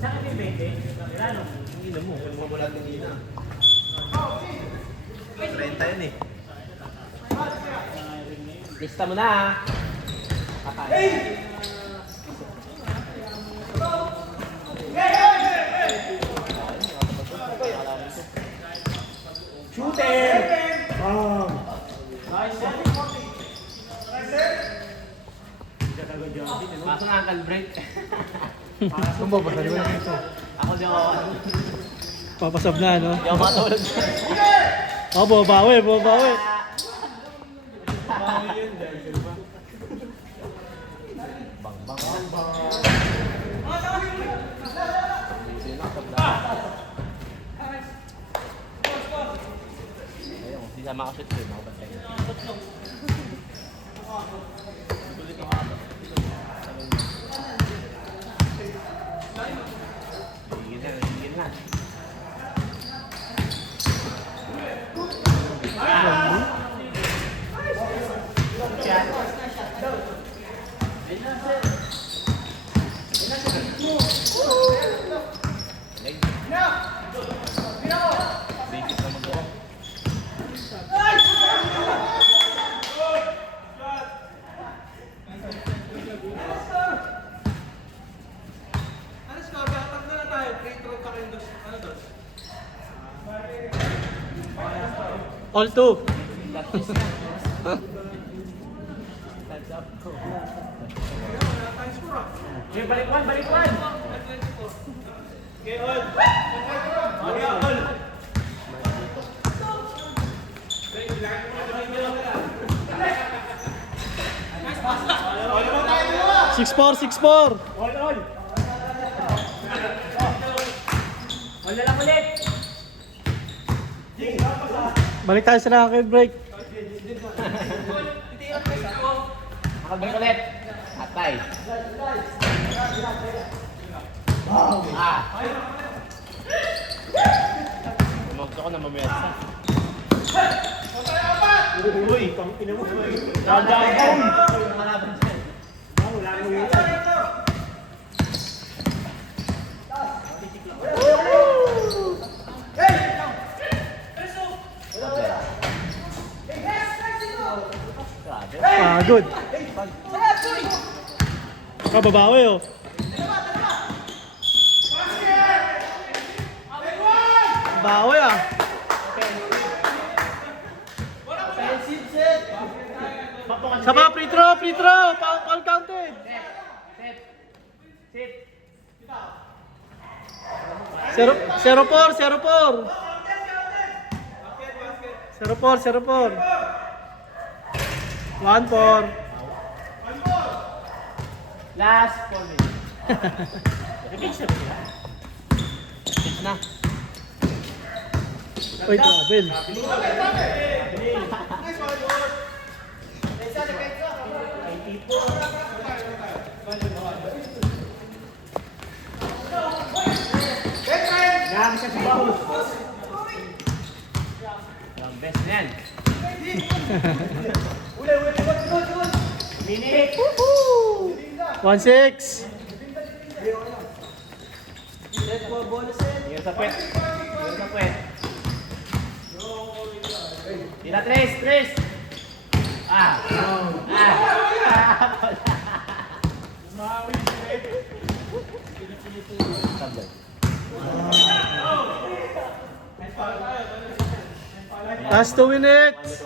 Saan ka 20? Ano? Hindi mo, kung mo wala tingin na. 30 yun eh. Lista mo na ha. Kakain. Shooter! Pasok na ang break. Ano ba? Basta di ba ito? Ako di ako. Papasab na, no? Di ako matulog. Oh, babawi, babawi. Ayun, hindi na makashoot ko. Makapatay. Higil na. All two. Okay, balik one. Okay, all. All. 6-4, 6-4. All. All na lang ulit. Balik tayo sa nakakit break. Makabalik ulit. Atay. Gusto ko na mamiyasa. Uy, pang ina mo. Dadagong. Malaban dyan. Wala nang uwi. Pagod. Kababawi, oh. Bawi, ah. Saba, free throw, free throw. All counted. Sit. 0-4, 0-4. 0-4. 1-4. Last 4 minutes. Repeat na sila. Repeat na. Uy, Abel. Grabe siya sa bahos. Ang best na yan. Minute. 1-6. Yung sa puwet. Tira, tres. Last 2 minutes.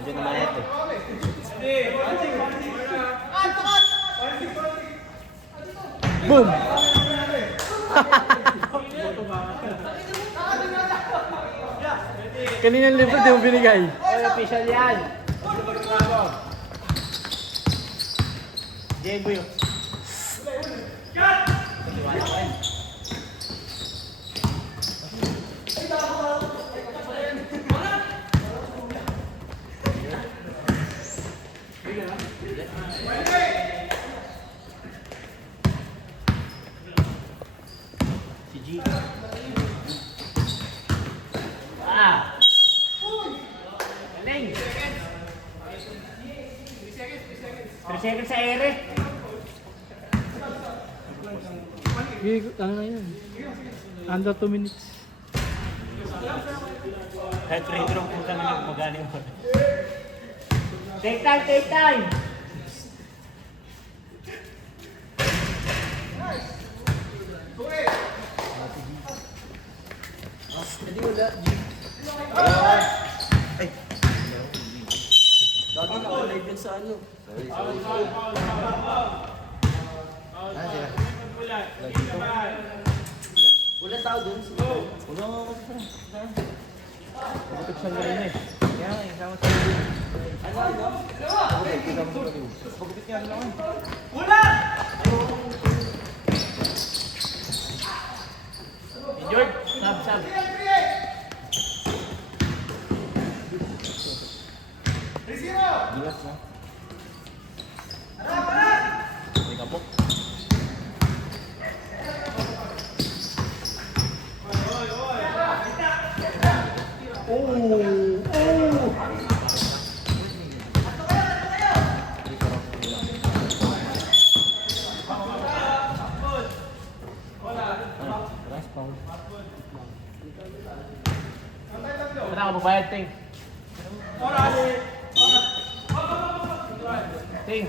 Medyo namayat eh. Boom. Kaninang libre di mo binigay. Oy, official yan. Jeboy. Si G. Galing. 3 seconds sa ere. Ano na yun? Under 2 minutes. Kahit free throw kung saan nila magani mo. Take time, take time! Lagi na live yan sa ano. Wala tao dun. Wala nga ako sa Kapit siya nga rin eh. Kaya nga, isama sa iyo. Ano? Pagupit nga lang ako. George, sab, sab. Gilas na. May kapok. Wala ka babayad, Ting. Ting.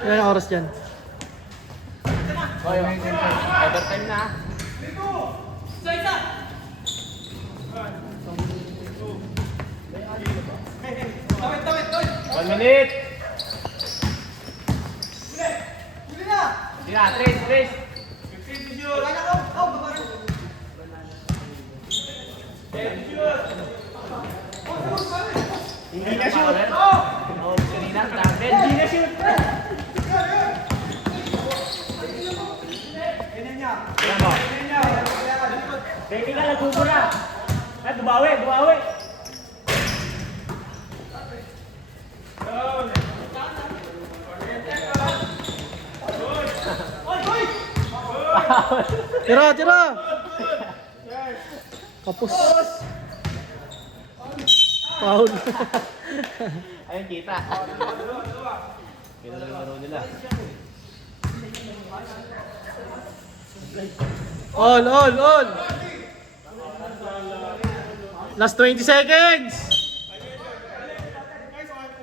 Ilan ang oras dyan? Oy, overtime na. One minute. Tira, Trace. Hindi na shoot. Oh, kanina, dami. Hindi na shoot. Yan mo. Pwede ka, nagugura. Ay, bumawi. Tira! Kapos. Foul. Ayun, kita. Ganun ang laro nila. All. Last 20 seconds.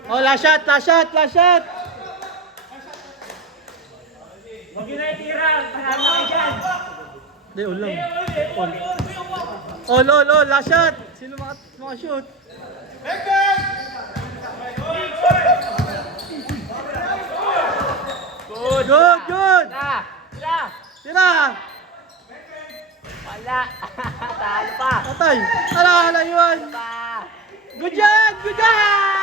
Oh, last shot. Huwag yun na itira. Panalo kayo dyan. Hindi, all lang. All. Last shot. Sino makashoot? Good. Tira. Wala. Talo pa. Patay. Ala, yun. Pa. Good job.